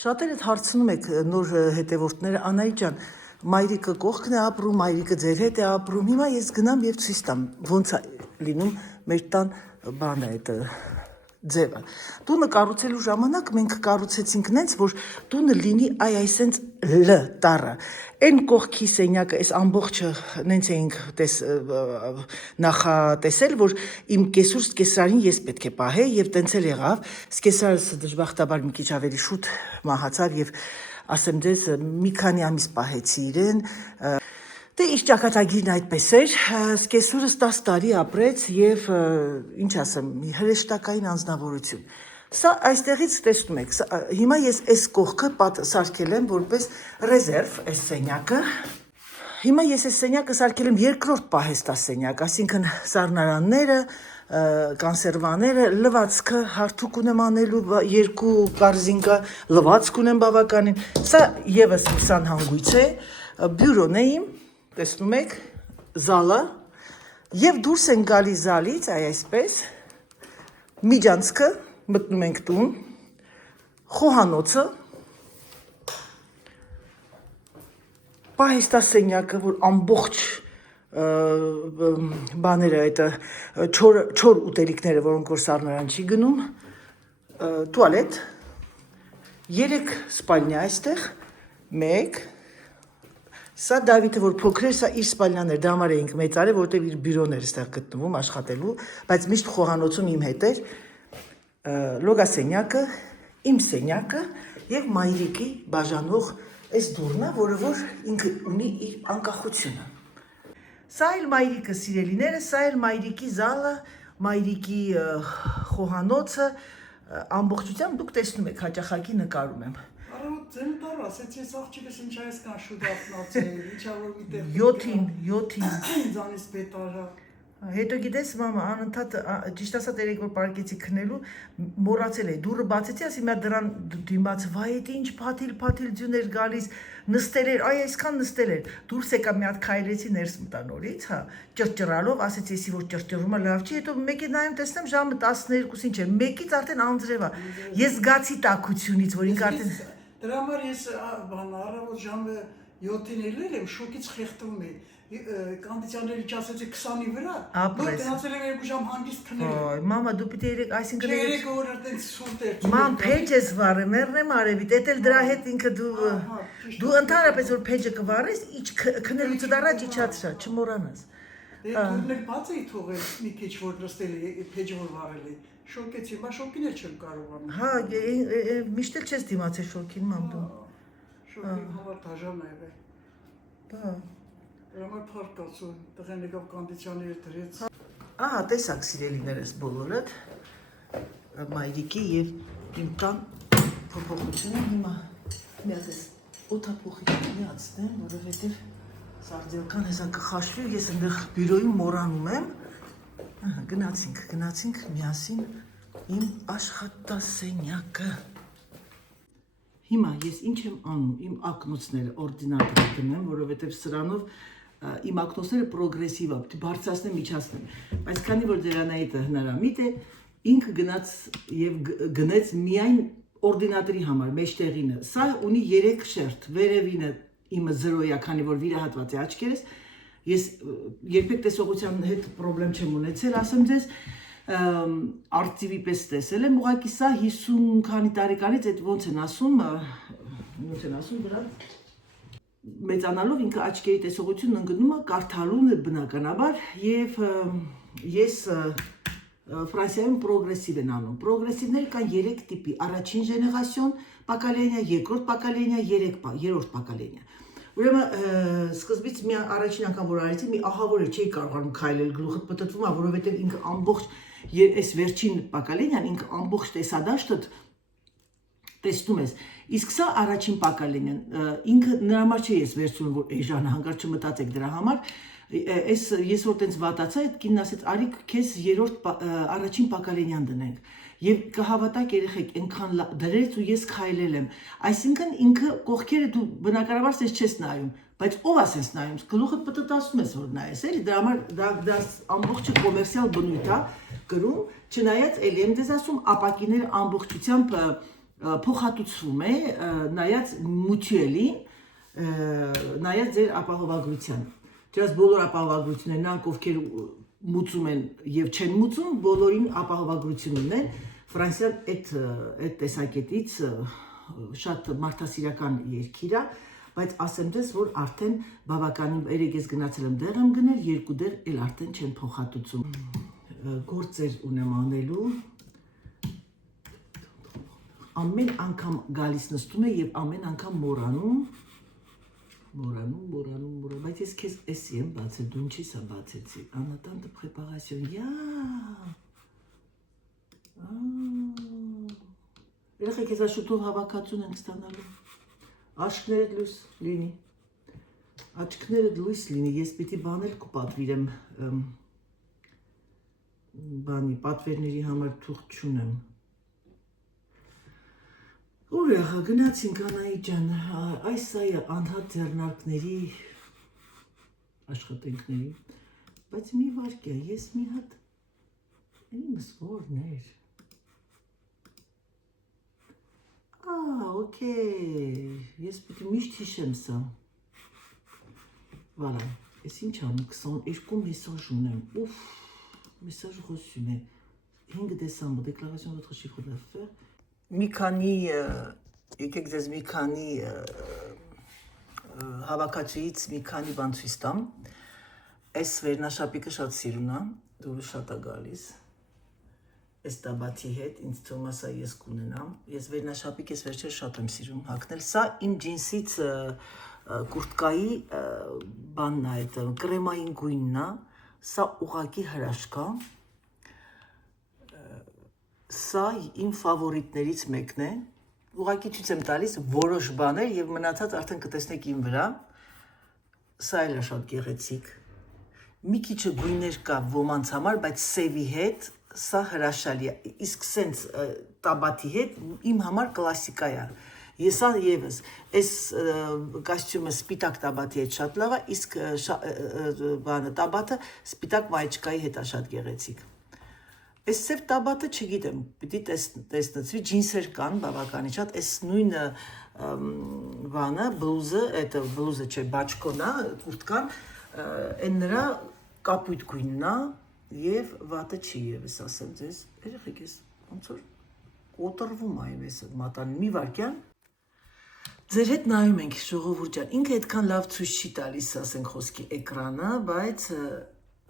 Շատերը հարցնում եք նոր հետևորդները, Անահիտ ջան, մայրիկը կողքն է ապրում, մայրիկը ձեր հետ է ապրում։ Հիմա ես գնամ եւ ցույց տամ ոնց է լինում մեր տան բանը այդ ձևը։ Տունը կառուցելու ժամանակ մենք կառուցեցինք նենց, որ տունը լինի այսենց L տառը։ Այն կողքի սենյակը, այս ամբողջը նենց էինք նախատեսել, որ իմ կեսուրս կեսարին ես պետք է պահեի եւ տենց էլ եղավ։ Կեսարս դժբախտաբար մի քիչ ավելի շուտ մահացավ եւ ասեմ ձեզ մի քանի ամիս պահեցի իրեն։ Դե իր ճակատագիրն այդպես էր, սկեսուրս 10 տարի ապրեց եւ ինչ ասեմ, հրեշտակային անձնավորություն։ Սա այստեղից տեսնում եք, հիմա ես այս կողքը սարքել եմ որպես ռեզերվ, այս սենյակը։ Հիմա ես այս սենյակը սարքել եմ երկրորդ պահեստասենյակ, այսինքն սառնարանները, կանսերվաները, լվացքը հարթուկ ունեմ անելու, երկու կարզինկա լվացք ունեմ բավականին։ Սա եւս մի սանհանգույց է, բյուրոն է իմ, տեսնում եք, զալը, եւ դուրս են գալի զալից, այսպես, միջանցքը, մտնում ենք տուն, խոհանոցը, պահեստասենյակը, որ ամբողջ բաները, այդ չոր ուտելիքները, որոնք որ սառնարան չի գնում, տուալետ, 3 սպալնյա այստեղ, 1, սա Դավիթը, որ փոքր էր, սա իր սպալնյան էր, դա համար էինք մեծարել, որտեղ իր բյուրոն էր այստեղ գտնվում, աշխատելու, բայց միշտ խոհանոցում իմ հետ էր, լոգա սենյակը, իմ սենյակը եւ մայրիկի բաժանող այս դուռնը, որը որ ինքը ունի իր անկախությունը։ Սա էլ մայրիկը սիրելիները, սա էլ մայրիկի զալը, մայրիկի խոհանոցը, ամբողջությամբ դուք տեսնում եք, հաճախակի նկարում եմ։ Ձեն տար ասեց, ես աղջիկս ինչ այս կան շուտապնացել, ինչա որ մի տեղ 7-ին ձանից պետարա։ Հետո գիտես մամա, անընդհատ ճիշտ ասած երեք որ պարկեցի քնելու, մոռացել էի, դուռը բացեցի, ասի մա դրան դիմաց, վայ էդ ինչ փաթիլ ձյուն էր գալիս, նստել էր, այ այսքան նստել էր, դուրս եկա մի հատ քայլեցի ներս մտա նորից, հա, ճռճռալով, ասեցի եսի որ ճռճռում է լավ չի, հետո մեկի նայում տեսնեմ ժամը 12 ինչ է, մեկից արդեն անձրև է, ես զգացի տաքությունից, որ ինքը արդեն Դրա համար ես առավոտ ժամը 7-ին ելել եմ, շոկից խեղդվում էի, կոնդիցիոները չասեցի 20-ի վրա, որ տենացել եմ 2 ժամ հանգիստ քնել եմ։ Ոյ, մամա, դու պիտի երեք, այսինքն 3 օր այդպես սուրտ էր։ Ման փեջ ես վառեմ, մեռնեմ արևիտ, էդ էլ դրա հետ ինքը դու ընդհանրապես որ փեջը կվառես, քնելուց առաջ իջացրա, չմոռանաս։ Դե դուրն էլ բաց էի թողել մի քիչ որ նստել էի, փեջը որ վառել էի։ Շոկեցի, մա շոկին էլ չեմ կարողանում։ Հա, միշտ էլ չես դիմացել շոկին, մամ դու։ Շոկին համար դաժան է եղել։ Բա։ Դրա համար փառք ասում, տղեն եկավ կոնդիցիոներ դրեց։ Ահա, տեսակ սիրելիներս բոլորդ, մայրիկի եւ իմ տան փոփոխությունը հիմա մի հատ էս օդափոխիչ միացնեմ, որովհետեւ սարդիական հեսա կխաշվի, ես այնտեղ բյուրոյում մոռանում եմ։ Ահա, գնացինք միասին իմ աշխատասենյակը։ Հիմա ես ինչ եմ անում, իմ ակնոցները օրդինատորը դնեմ, որովհետև սրանով իմ ակնոցները պրոգրեսիվ է, բարձրացնեմ, միջացնեմ, բայց քանի որ Ձերանայիթը հնարամիտ է, ինքը գնաց եւ գնեց միայն օրդինատորի համար, մեջտեղինը, սա ունի 3 շերտ, վերևինը իմը 0-յա, քանի որ վիրահատված է աչքերս, ես երբեք տեսողության հետ պրոբլեմ չեմ ունեցել, ասեմ ձեզ, արտիվի պես տեսել եմ, ուղղակի սա 50 քանի տարեկանից այդ ոնց են ասում դրա մեծանալով ինքը աչքերի տեսողությունն ընկնում է կարդալուն բնականաբար եւ ես Ֆրանսիայում պրոգրեսիվ են անում։ Պրոգրեսիվներ կան 3 տիպի, առաջին ժեներացիոն պակալենիա, երկրորդ պակալենիա, երրորդ պակալենիա։ Ուրեմն սկզբից մի առաջին անգամ որ արեցի, մի ահավոր չէի կարողանում քայլել, գլուխդ պտտվում է, որովհետև ինքը ամբողջ այս վերջին պակալենիան ինքը ամբողջ տեսադաշտը տեսնում ես։ Իսկ սա առաջին պակալենիան, ինքը նրա համար չի ես վերցնում, որ էժանը հանկարծ չմտածեք դրա համար։ Ես որ տենց վատացա, այդ կինն ասեց, արի քեզ առաջին պակալենիան դնենք։ Եվ կհավատակ երեխեք, այնքան դրեց ու ես քայլել եմ։ Այսինքն ինքը կողքերը դու բնականաբար սես չես նայում, բայց ով ասես նայում, գլուխդ պտտացնում ես որ նայես, էլի դրա համար դա ամբողջը կոմերցիալ բնույթ է գրում, չնայած էլի եմ դες ասում ապակիները ամբողջությամբ փոխհատուցվում է նայած մուտյուելին, նայած ձեր ապահովագրությանը։ Դրանց բոլոր ապահովագրությունները նրանք ովքեր մուծում են եւ չեն մուծում, բոլորին ապահովագրություն ունեն։ Ֆրանսիան այդ տեսակետից շատ մարդասիրական երկիր է, բայց ասեմ դες, որ արդեն բավականին երեք ես գնացել եմ դեղ եմ գնել, երկու դեր էլ արդեն չեն փոխհատուցում։ Գործեր ունեմ անելու։ Ամեն անգամ գալիս նստում է եւ ամեն անգամ մոռանում, բայց ես քեզ էսի եմ բացել, դու ինչի՞ սա բացեցի։ Անատան de préparation, երեխեք ես շուտով հավաքածուն ենք ստանալու։ Աչքներդ լույս լինի։ Աչքներդ լույս լինի, ես պիտի բանել կպատվիրեմ բանի, պատվերների համար թուղթ չունեմ։ Ուրախ, գնացինք Անայի ջան, այս սա է անհատ ձեռնարկների աշխատենքների, բայց մի վարկյա, ես մի հատ, իմս որներ, օքեյ, ես պիտի միշտ հիշեմ սա, վալա, ես ինչ անում, 22 մեսաժ ունեմ, մեսաժ ռոսյուն է, 5 դեսամբր, դեկլարասyon votre chiffre d'affaires, մի քանի, եկեք ձեզ մի քանի հավաքածուից մի քանի բան ցույց տամ, այս վերնաշապիկը շատ սիրուն է, դուրը շատ է գալիս, այս տաբաթի հետ, ինձ թվում է սա ես կունենամ, ես վերնաշապիկ ես վերջեր շատ եմ սիրում հագնել, սա իմ ջինսից կուրտկայի բանն է, այդ կրեմային գույնն է, սա ուղղակի հրաշք է, սա իմ ֆավորիտներից մեկն է, ուղղակի ցույց եմ տալիս որոշ բաներ եւ մնացած արդեն կտեսնեք իմ վրա, սա էլ է շատ գեղեցիկ, մի քիչ գույներ կա ոմանց համար, բայց սևի հետ, սա հրաշալի է, իսկ սենց տաբաթի հետ իմ համար կլասիկա է, ես եւս, այս կոստյումը սպիտակ տաբաթի հետ շատ լավ է, իսկ տաբաթը սպիտակ մայչկայի հետ է շատ գեղեցիկ։ Այս սև տաբաթը չգիտեմ, պիտի տեսնեցվի, ջինսեր կան բավականին շատ, այս նույնը բանը, բլուզը չէ, բաչկոնա, կուրտկան, այն նրա կապույտ գույնն է եւ վատը չի եւս, ասեմ ձեզ, երեխեք ես ոնց որ կոտրվում է այս մատանին, մի վարքյան, ձեր հետ նայում ենք ժողովուրդ ջան, ինքը այդքան լավ ցույց չի տալիս, ասենք խոսքի էկրանը, բայց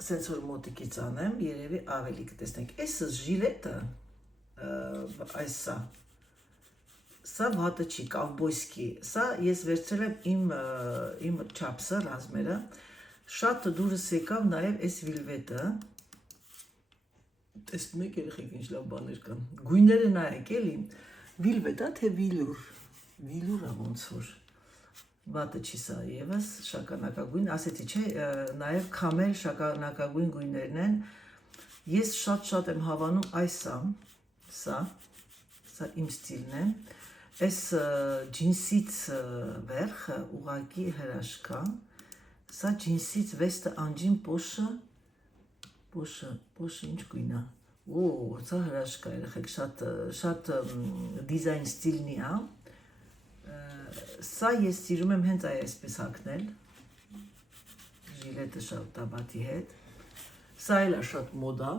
սենց որ մոտիկից անեմ, երևի ավելի կտեսնենք, այսը ժիլետը, այս սա վատը չի, կավբոյսկի, սա ես վերցրել եմ իմ չապսը, ռազմերը, շատ դուրս եկավ նաև այս վիլվետը, տեսնում եք երեխեք ինչ լավ բաներ կան, գույները նայեք էլի, վիլվետ է թե վիլուր է ոնց որ, վատը չի սա եվս, շագանակագույն, ասեցի չէ, նաև քամել շագանակագույն գույներն են, ես շատ եմ հավանում սա իմ ստիլն է, այս ջինսից վերխը ուղղակի հրաշք է, սա ջինսից վեստը անջին պոշը ինչ գույն է, սա հրաշք է երեխեք, շատ դիզայն ստիլնի է, սա ես սիրում եմ հենց այսպես հագնել, ժիլետը շատ տաբաթի հետ, սա էլ է շատ մոդա,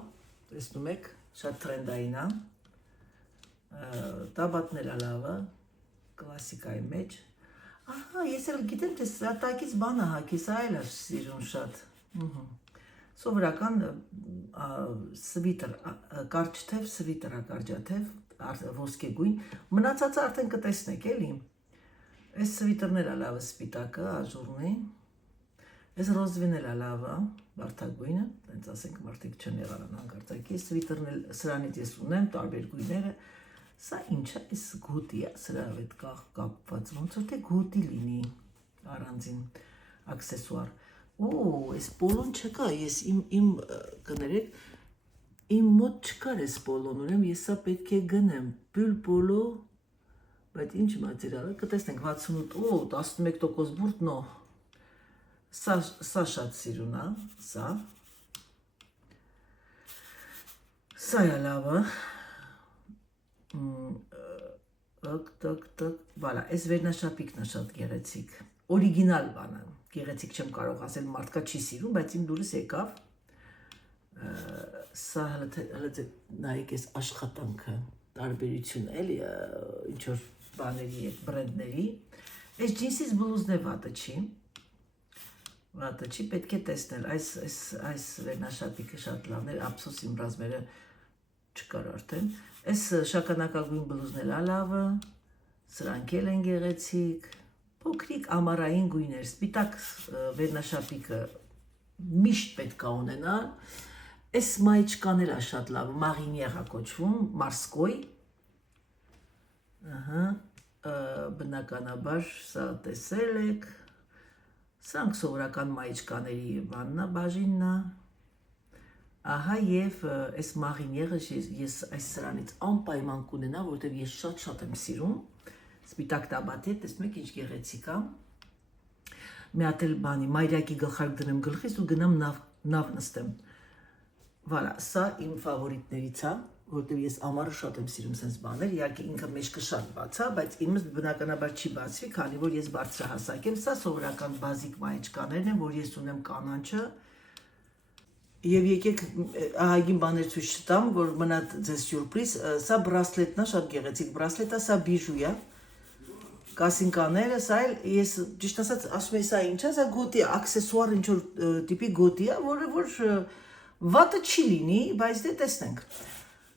տեսնում եք, շատ տրենդային է, տաբաթն էլ է լավը, կլասիկայի մեջ, ես էլ գիտեմ, թե սա տակից բանը հագի, սա էլ է սիրում շատ, սովորական սվիտր, կարճ թև, սվիտր է կարճաթև, ոսկե գույն, մնացածը արդեն կտեսնեք էլի, այս սվիտերն էլ է լավը սպիտակը, աժուրն է, այս ռոզվին էլ է լավը, վարդագույնը, տենց ասենք մարդիկ չեն եղարան հանկարծակի, սվիտերն էլ սրանից ես ունեմ, տարբեր գույները, սա ինչ է, այս գոտի է, սրա հետ կապված, ոնց որ թե գոտի լինի առանձին աքսեսուար, այս պոլոն չկա, ես իմ կներեք, իմ մոտ չկար այս պոլոն, ուրեմն ես սա պետք է գնեմ, բյուլ պոլո, բայց ինչ մատերիալ է, կտեսնենք 68, 11% բուրդ, նո, սա շատ սիրուն է, սա է լավը, Voilà, այս վերնաշապիկն է շատ գեղեցիկ։ Օրիգինալ բանը։ Գեղեցիկ չեմ կարող ասել, մարդկա չի սիրում, բայց իմ դուրս եկավ։ Սա հələ նայեք այս աշխատանքը, տարբերությունը, էլի ինչ որ բաների հետ, բրենդների։ Այս ջինսից բլուզն է վատը չի։ Վատը չի, պետք է տեսնել, այս վերնաշապիկը շատ լավն էր, ափսոս իմ ռազմերը չկար արդեն։ Այս շագանակագույն բլուզն էլ է լավը, սրանք էլ են գեղեցիկ, փոքրիկ ամառային գույներ, սպիտակ վերնաշապիկը միշտ պետք է ունենալ։ Այս մայիչկան էլ է շատ լավ, մաղինիեղ է կոչվում, մարսկոյ։ Բնականաբար սա տեսել եք, սրանք սովորական մայիչկաների բաննա, բաժինն է։ Ահա եւ այս մաղինիեղը ես այս սրանից անպայման կունենամ, որովհետեւ ես շատ եմ սիրում։ Սպիտակ տաբատի, տեսնում եք ինչ գեղեցիկ է։ Մի հատ էլ բանի, մայրակի գլխարկ դնեմ գլխիս ու գնամ նավ նստեմ։ Voilà, սա իմ ֆավորիտներից է, որովհետեւ ես ամառը շատ եմ սիրում sense բաներ, իհարկե ինքը մեջքը շատ բաց է, բայց իմս բնականաբար չի բացվի, քանի որ ես բարձրահասակ եմ, սա սովորական բազիկ մայիչկաներն են, որ ես ունեմ կանանչը։ Եվ եկեք ահագին բաներ ցույց տամ, որ մնա ձեզ սյուրպրիզ, սա բրասլետն է, շատ գեղեցիկ բրասլետ է, սա բիժու է։ Կասինկաները, սա էլ ես ճիշտ ասած ասում եմ սա ինչ է, սա գոտի է, աքսեսուար ինչ որ տիպի գոտի է, որը որ վատը չի լինի, բայց դե տեսնենք։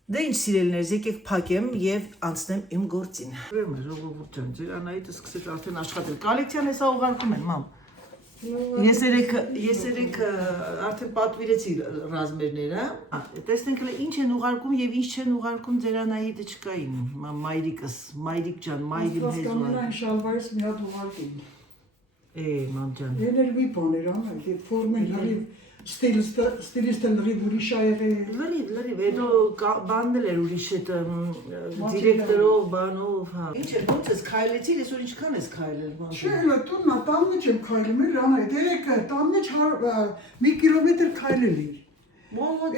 Դե ինչ սիրելիներս, եկեք փակեմ եւ անցնեմ իմ գործին։ Ուրեմն ժողովուրդ ջան, ձեր Անահիտը սկսեց արդեն աշխատել։ Կոլեկցիան հեսա ուղարկում են, մամ։ Ես երեք արդեն պատվիրեցի ռազմերները, տեսնենք ինչ են ուղարկում եւ ինչ չեն ուղարկում ձեր Անահիտը չկային, մայրիկս, մայրիկ ջան, մայրիմ հեզու։ Այն շալվարից մի հատ ուղարկին։ Մամ ջան։ Էն էլ մի բան էր, այդ ֆորմեն լրիվ ստիլիստը լրիվ ուրիշ է եղել։ Լրիվ, հետո բանն էլ էր ուրիշ հետ դիրեկտորով, բանով, հա։ Ինչ էր, ոնց ես քայլեցի, այսօր ինչքան ես քայլել, բան։ Չէ, տուննա, տան մեջ եմ քայլում, Անահիտ, երեքը տան մեջ մի կիլոմետր քայլել էի։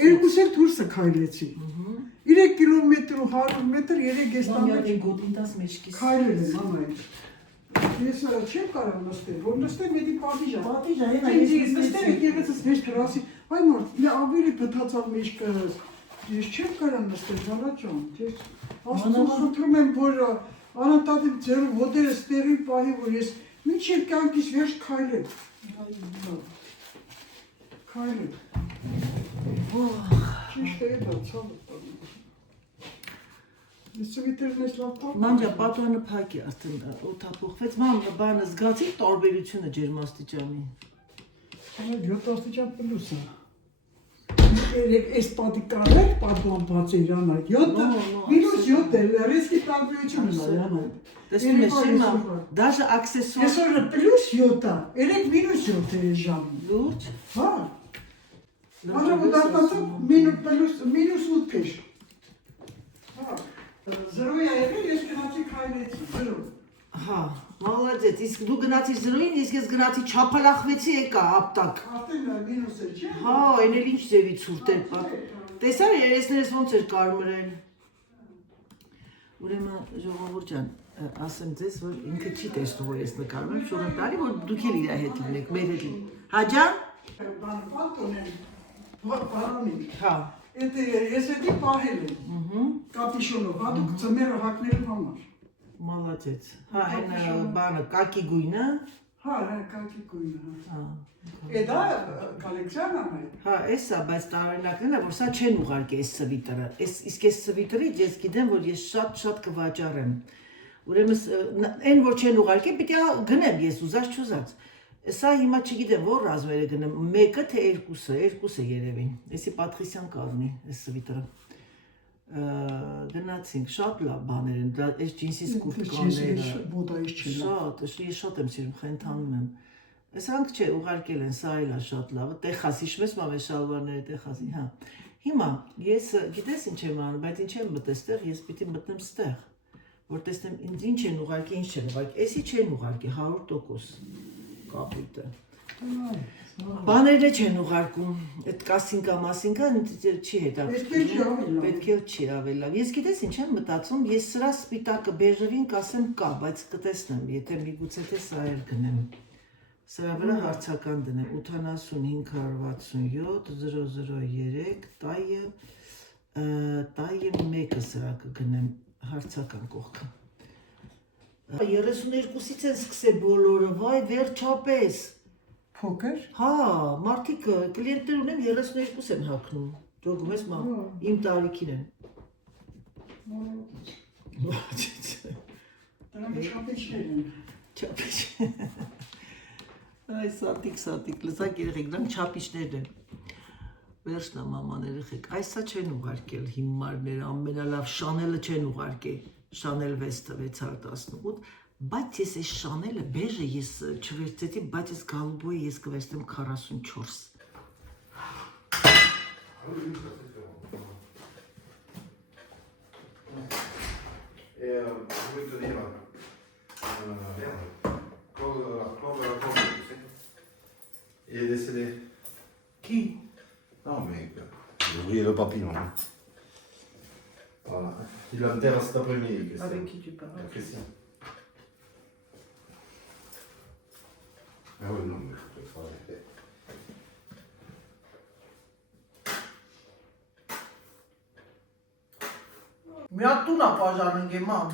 Երկուս էլ դուրսը քայլեցի։ 3 կիլոմետր ու 100 մետր երեք ես տան մեջ քայլել եմ, Անահիտ։ Ես չեմ կարող նստել, որ նստեմ էդի պատիժա։ Պատիժա, նստել եկեղեցս մեջ թրասի, այ մարդ, մի ավելի բթացավ մեջ կրս, ես չեմ կարող նստել, Ժանա ջան, ես աստծո խնդրում եմ, որ անընդհատ ձեր ոտերը ստերիլ պահի, որ ես մինչև կյանքիս վերջ քայլեմ, ճիշտ է դա, ցավը Ման ջան, պատուանը փակ է, արդեն օդափոխվեց, մամ, բանը զգացի տարբերությունը ջերմաստիճանի։ 7 աստիճան պլյուս է։ Այս պատիկ կարել պատուան բաց է Անահիտ, 7 է, ռիսկի տարբերությունը է Անահիտ։ Տեսնում ես, շիմա, դաժը աքսեսուար։ Այսօր պլյուս 7 է, երեք մինուս 7 է ժամին։ Լուրջ։ Հա։ Անջավոտ արտացը մինուս 8 էր։ Հա։ Զրոյ է եղել, ես գնացի քայլեցի, զրոյ։ Հա, մալադեց, իսկ դու գնացիր զրոյին, իսկ ես գնացի չափալախվեցի եկա, ապտակ։ Արդեն մինուս էր, չէ։ Հա, այն էլ ինչ ձևի ցուրտ էր, տեսար երեսներս ոնց էր կարմրել։ Ուրեմն ժողովուրդ ջան, ասեմ ձեզ, որ ինքը չի տեսնում, որ ես նկարում եմ, շուտ տարի, որ դուք էլ իր հետ լինեք, մեր հետ լինեք։ Հա ջան։ Բարոնին։ Հա։ Ես էդի պահել եմ, կապիշոնով, հատուկ ծմերը հակնելու համար։ Մալացեց, հա, այն բանը, կակի գույնը։ Հա, կակի գույնը, էդա կոլեկցիան Անահիտ։ Հա, էսա, բայց տարօրինակն է, որ սա չեն ուղարկի այս սվիտերը, իսկ այս սվիտերից ես գիտեմ, որ ես շատ կվաճառեմ։ Ուրեմն, այն որ չեն ուղարկի, պիտի գնեմ ես ուզած չուզած։ Սա հիմա չգիտեմ, որ ռազմերը գնեմ, մեկը թե երկուսը երևին, եսի Պատրիսյան կազմի, այս սվիտերը, գնացինք, շատ լավ բաներ են, այս ջինսիս կուրտկաները, շատ եմ սիրում, խենթանում եմ, սրանք չէ, ուղարկել են, սա էլ է շատ լավը, տեխաս, իշմես մամ է շալվարները տեխասի, հա, հիմա, ես գիտես ինչ եմ անում, բայց ինչ եմ մտեստեղ, ես պիտի մտնեմ ստեղ, որ տեսնեմ ինձ ինչ են ուղարկի, ինչ չեն ուղարկի, եսի չեն ուղարկի, 100% կապույտը։ Բաները չեն ուղարկում, այդ կասինկա մասինկա չի հետաքրքրում, պետք է չի ավել լավ։ Ես գիտես ինչ եմ մտածում, ես սրա սպիտակը բեժերին կասեմ կա, բայց կտեսնեմ, եթե միգուցե թե սա էլ գնեմ։ Սրա վրա հարցական դնեմ 70567 003 տայը 1-ը սրա կգնեմ հարցական կողքը։ 32-ից են սկսել բոլորը, վայ վերջապես։ Փոքր։ Հա, մարդիկ կլիենտներ ունեն 32 են հագնում։ Ճոգում ես մա, իմ տարիքին են։ Դրանք չափիչներ են։ Չափիչ։ Այ սատիկ, լսակ երեխեք, դրանք չափիչներ են։ Վերջնա մաման երեխեք, այսա չեն ուղարկել հիմարները, ամենալավ Շանելը չեն ուղարկել, Շանել 618, բայց ես այս Շանելը բեժը ես չվերցեցի, բայց ես գալուբոյը ես կվերցնեմ 44։ Il est décédé. Qui? Non, mais j'ai oublié le papillon. Hein. Voilà. Il l'enterre cet après-midi, Christian. Avec qui tu parles? Christian. Ah oui, non, mais je peux pas arrêter. Մի հատ տուն է բաժանում գեման։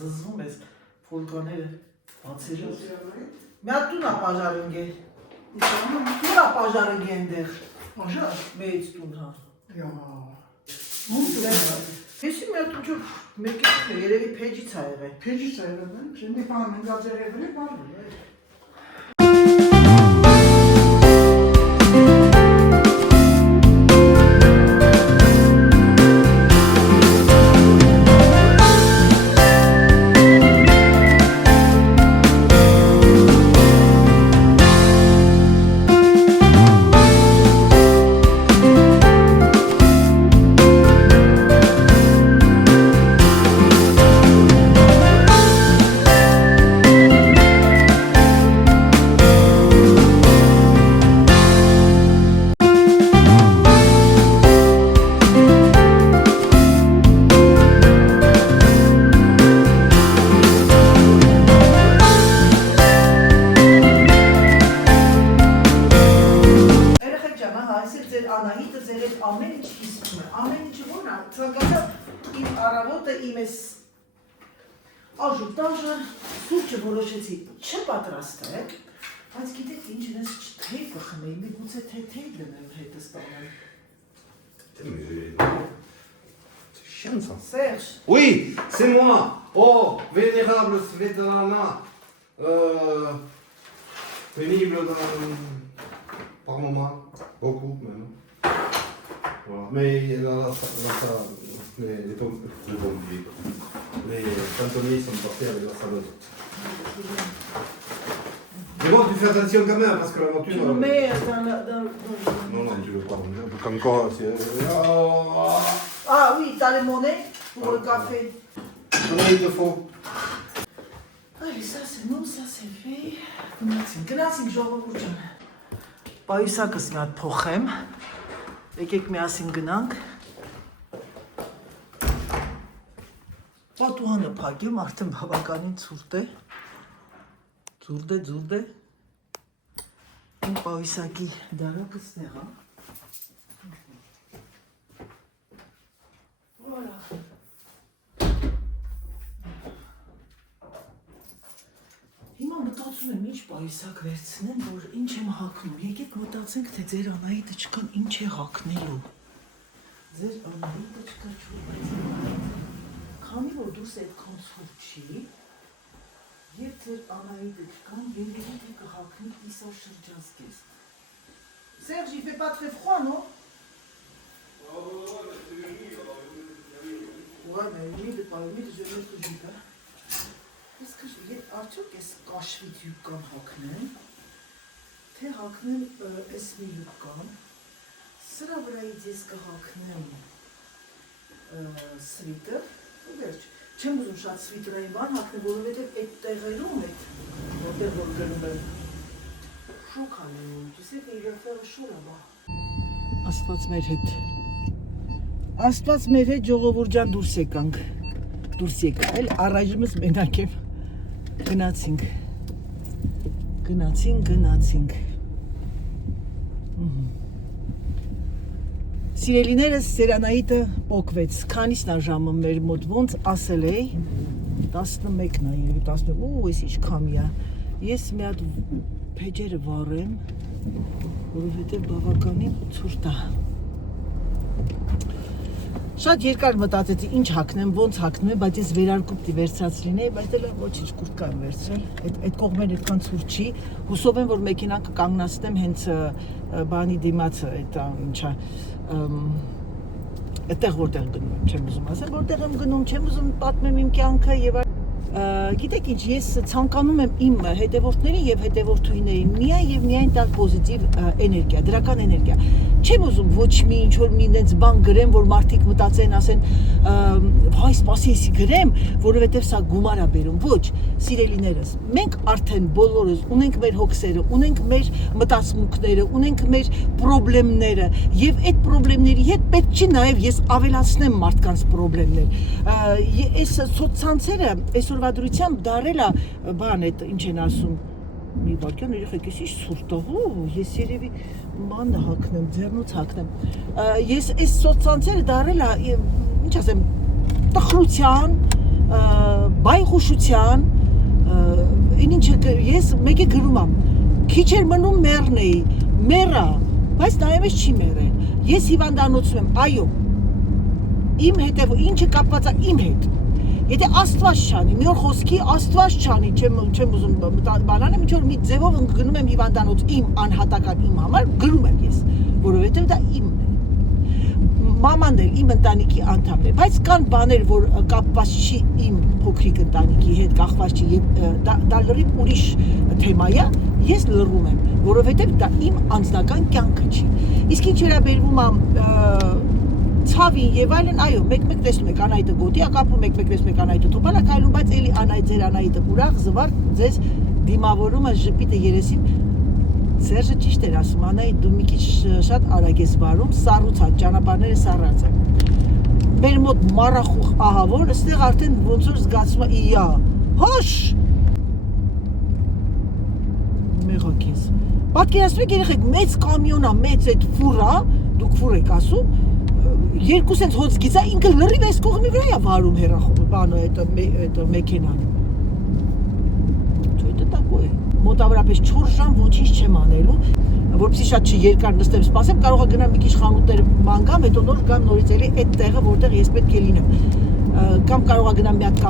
Զզվում ես ֆոլկաները բացերով։ Մի հատ տուն է բաժանում գե։ Տուն է բաժանում գե այնտեղ։ Աշա։ Մեծ տուն, հա։ Յա։ Եսի մի հատ ինչ-որ մեկի երևի փեջից ա եղել։ Փեջից է եղել, մի բան ընկածեր եղել, բարի։ Աժուտաժը սուրճը որոշեցի չպատրաստեք, բայց գիտեք ինչ ես թեյ կխմեի, միգուցե թեյ դնեմ հետը ստանեմ։ C'est chiant ça. Serge, Oui, c'est moi. Oh, vénérable Svetlana. Pénible par moment. Beaucoup même. Voilà. Mais les pompiers. Les cantonniers sont partis avec la salle. Mais bon, tu fais attention quand même parce que la voiture. tu me mets dans... Non, non, tu le prends. Encore, c'est. Oh, Ah oui, t'as les monnaies pour le café. combien il te faut? Allez, ça c'est bon, ça c'est fait. Գնացինք ժողովուրդ։ Պայուսակս մի հատ փոխեմ։ Եկեք միասին գնանք։ Պատուհանը փակեմ, արդեն բավականին ցուրտ է։ Ցուրտ է։ Իմ պայուսակի դարակը ստեղ է։ Voilà։ Հիմա մտածում եմ ինչ պայուսակ վերցնեմ, որ ինչ եմ հագնում։ Եկեք մտածենք, թե ձեր Անահիտը չկան ինչ է հագնելու։ Ձեր Անահիտը չկա չու, բայց քանի որ դուս այդքան ցուրտ չի, եւ ձեր Անահիտը չկան, երևի թե կհագնի իսա շրջազգեստ։ Serge, il fait pas très froid, non? Ouais, mais humide, pas humide, je vais mettre le jupe, hein. Est-ce que je vais արդյոք այս կաշվի յուկան հագնեմ, թե հագնեմ այս մի յուկան, սրա վրայից ես կհագնեմ սվիտը, ու վերջ։ Չեմ ուզում շատ սվիտրային բան հագնել, որովհետև այդ տեղերում այդ որտեղ որ գնում եմ շոկ անում, դիսեք իրավները շուր է բա։ Աստված մեր հետ։ Աստված մեր հետ ժողովուրդ ջան դուրս եկանք։ Դուրս եկա, էլ առայժմս մենակ եմ գնացինք։ Սիրելիներս Սերանայիտը պոկվեց, քանիսն է ժամը մեր մոտ ոնց ասել էի, 11-ն է, երևի 11, ու ես ինչ քամի է, ես մի հատ փեջերը վառեմ, որովհետև բավականին ցուրտ է։ Շատ երկար մտածեցի ինչ հագնեմ, ոնց հագնեմ, բայց ես վերարկուպտի վերցած լինեի, բայց դեռ ոչինչ կուրտկա եմ վերցրել, այդ կողմեն այդքան ցուրտ չի, հուսով եմ, որ մեքենան կկանգնացնեմ հենց բանի դիմացը, այդ ինչա, այդտեղ որտեղ գնում եմ, չեմ ուզում ասել, որտեղ եմ գնում, չեմ ուզում պատմեմ իմ կյանքը եւ գիտեք ինչ, ես ցանկանում եմ իմ հետևորդներին եւ հետևորդուհիներին միայն տալ պոզիտիվ էներգիա, դրական էներգիա։ Չեմ ուզում ոչ մի ինչ որ մի այնց բան գրեմ, որ մարդիկ մտածեն, ասեն, «Վայ, սպասի, էսի գրեմ, որովհետեւ սա գումար է բերում»։ Ոչ, սիրելիներս, մենք արդեն բոլորս ունենք մեր հոգսերը, ունենք մեր մտածմունքները, ունենք մեր խնդիրները եւ այդ խնդիրների հետ պետք չի նաեւ ես ավելացնեմ մարդկանց խնդիրներ։ Այս սոցցանցերը այսօրվա դրությամբ դարել է բան այդ ինչ են ասում մի վարքյան երեխեք ես ինչ սուրտ է ես երևի ման հակնեմ ձեռնուց հակնեմ ես այս սոցցանցերը դարել է ինչ ասեմ տխրության բայխուշության ինչը ես մեկը գրում եմ քիչ էր մնում մեռնեի մեռա բայց նայեմ ես չի մեռել ես հիվանդանոցում եմ այո իմ հետև ինչը կապված է իմ հետ Եթե Աստված չանի, մի օր խոսքի Աստված չանի, չեմ ուզում բանանեմ, ինչ որ մի ձևով գնում եմ հիվանդանոց իմ անհատական իմ համար, գրում եմ ես, որովհետև դա իմն է։ Մաման էլ իմ ընտանիքի անդամն է, բայց կան բաներ, որ կապված չի իմ փոքրիկ ընտանիքի հետ, կախված չի եւ դա լրիվ ուրիշ թեմա է, ես լռում եմ, որովհետև դա իմ անձնական կյանքը չի։ Իսկ ինչ վերաբերվում է Ցավին եւ այլն, այո, մեկ-մեկ տեսնում եք Անահիտը գոտի, ակապում մեկ-մեկ տեսնում եք Անահիտը թոփալա քայլում, բայց էլի Անահիտ ձեր Անահիտը ուրախ, զվարթ, ձեզ դիմավորում է ժպիտը երեսին։ Սերժը ճիշտ էր ասում, Անահիտ, դու մի քիչ շատ արագ ես վարում, սառուցած, ճանապարհները սառած են։ Մեր մոտ մառախուղ ահավոր, այստեղ արդեն ոնց որ զգացում է իա։ Հոշ։ Մեղաքես։ Պատկերացրեք երեխեք, մեծ կամիոն է, մեծ այդ ֆուրա, դուք ֆուր եք ասում երկու սենց հոց գիծա ինքը լրիվ այս կողմի վրա է վարում հեռախոհը, բանը այդ մեքենան։ Չէ, դա տակո է։ Մոտավորապես 4 ժամ ոչինչ չեմ անելու, որպեսզի շատ երկար նստեմ սպասեմ, կարող է գնամ մի քիչ խանութներ ման գամ, հետո նոր գամ նորից էլի այդ տեղը, որտեղ ես պետք է լինեմ։ Կամ կարող է գնամ մի հատ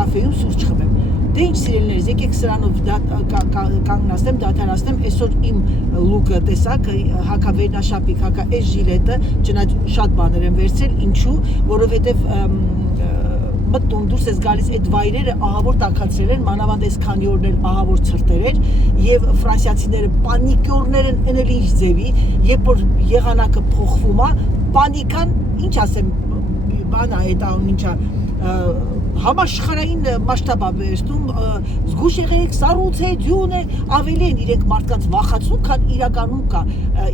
կաֆեում սուրճ խմեմ։ Դե ինչ սիրելիներս, եկեք սրանով կանգնացնեմ, դադարացնեմ, այսօր իմ լուկը տեսակ, հակա վերնաշապիկ, հակա այս ժիլետը, չնայած շատ բաներ եմ վերցրել, ինչու, որովհետև մտնում դուրս ես գալիս այդ վայրերը ահավոր տաքացրել են, մանավանդ այս քանի օրն էլ ահավոր ցրտեր էր, եւ ֆրանսիացիները պանիկյորներ են էնել ինչ ձևի, երբ որ եղանակը փոխվում է, պանիկան, ինչ ասեմ, բան է, այդ ինչա համաշխարհային մասշտաբը վերցնում, զգուշ եղեք, սառուցե, դյուն է, ավելի են իրենք մարդկանց վախացնում, քան իրականում կա։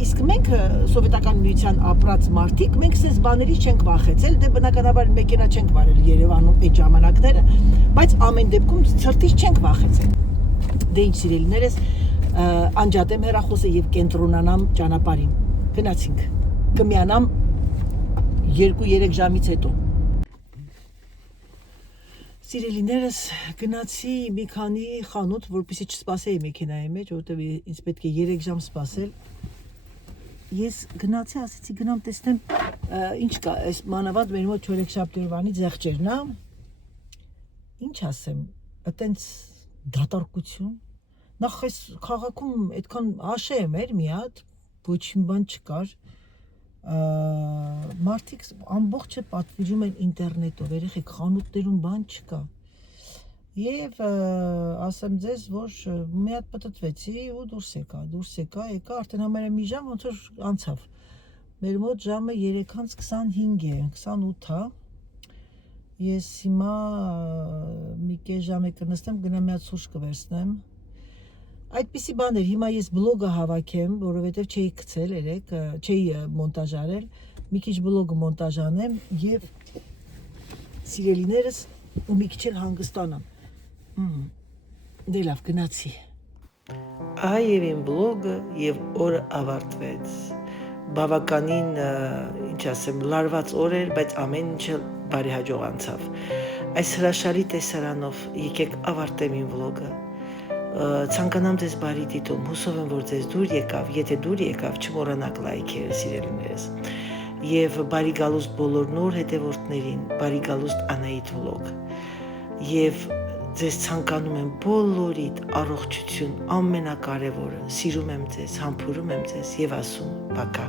Իսկ մենք սովետական միության ապրած մարդիկ, մենք սենց բաներից չենք վախեցել, դե բնականաբար մեքենա չենք վարել Երևանում այդ ժամանակները, բայց ամեն դեպքում ցրտից չենք վախեցել։ Դե ինչ սիրելիներս, անջատեմ հեռախոսը եւ կենտրոնանամ ճանապարհին։ Գնացինք։ Կմիանամ 2-3 ժամից հետո։ Սիրելիներս գնացի մի քանի խանութ, որպեսզի չսպասեի մեքենայի մեջ, որովհետև ինձ պետք է 3 ժամ սպասել։ Ես գնացի, ասեցի գնամ տեսնեմ ինչ կա, այս մանավանդ մեր մոտ չորեքշաբթի ձեղջերն է։ Ինչ ասեմ, այտենց դատարկություն։ Նախ այս քաղաքում այդքան հաշեմ էր մի հատ, ոչ մի բան չկար։ Մարդիկ ամբողջը պատվիրում են ինտերնետով, երեխեք խանութներում բան չկա։ Եվ ասեմ ձեզ, որ մի հատ պտտվեցի ու դուրս եկա, արդեն համարը մի ժամ ոնց որ անցավ։ Մեր մոտ ժամը 3:25 է, 28-ա, Ես հիմա մի կես ժամ է կնստեմ, գնամ մի հատ սուրճ կվերցնեմ։ Այդպիսի բան էր, հիմա ես բլոգը հավաքեմ, որովհետև չէի գցել երեք, չէի մոնտաժ արել, մի քիչ բլոգը մոնտաժ անեմ եւ սիրելիներս ու մի քիչ էլ հանգստանամ։ Դե լավ, գնացի։ Այ իմ բլոգը եւ օրը ավարտվեց։ Բավականին, ինչ ասեմ, լարված օր էր, բայց ամեն ինչը բարի հաջող անցավ։ Այս հրաշալի տեսարանով եկեք ավարտեմ իմ վլոգը։ Ցանկանամ ձեզ բարի դիտում, հուսով եմ, որ ձեզ դուր եկավ, եթե դուր եկավ, չմոռանաք լայքերը, սիրելիներս։ Եվ բարի գալուստ բոլոր նոր հետևորդներին, բարի գալուստ Անահիտ վլոգ։ Եվ ձեզ ցանկանում եմ բոլորիդ առողջություն, ամենակարևորը, սիրում եմ ձեզ, համբուրում եմ ձեզ եւ ասում՝ պակա,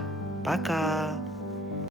պակա։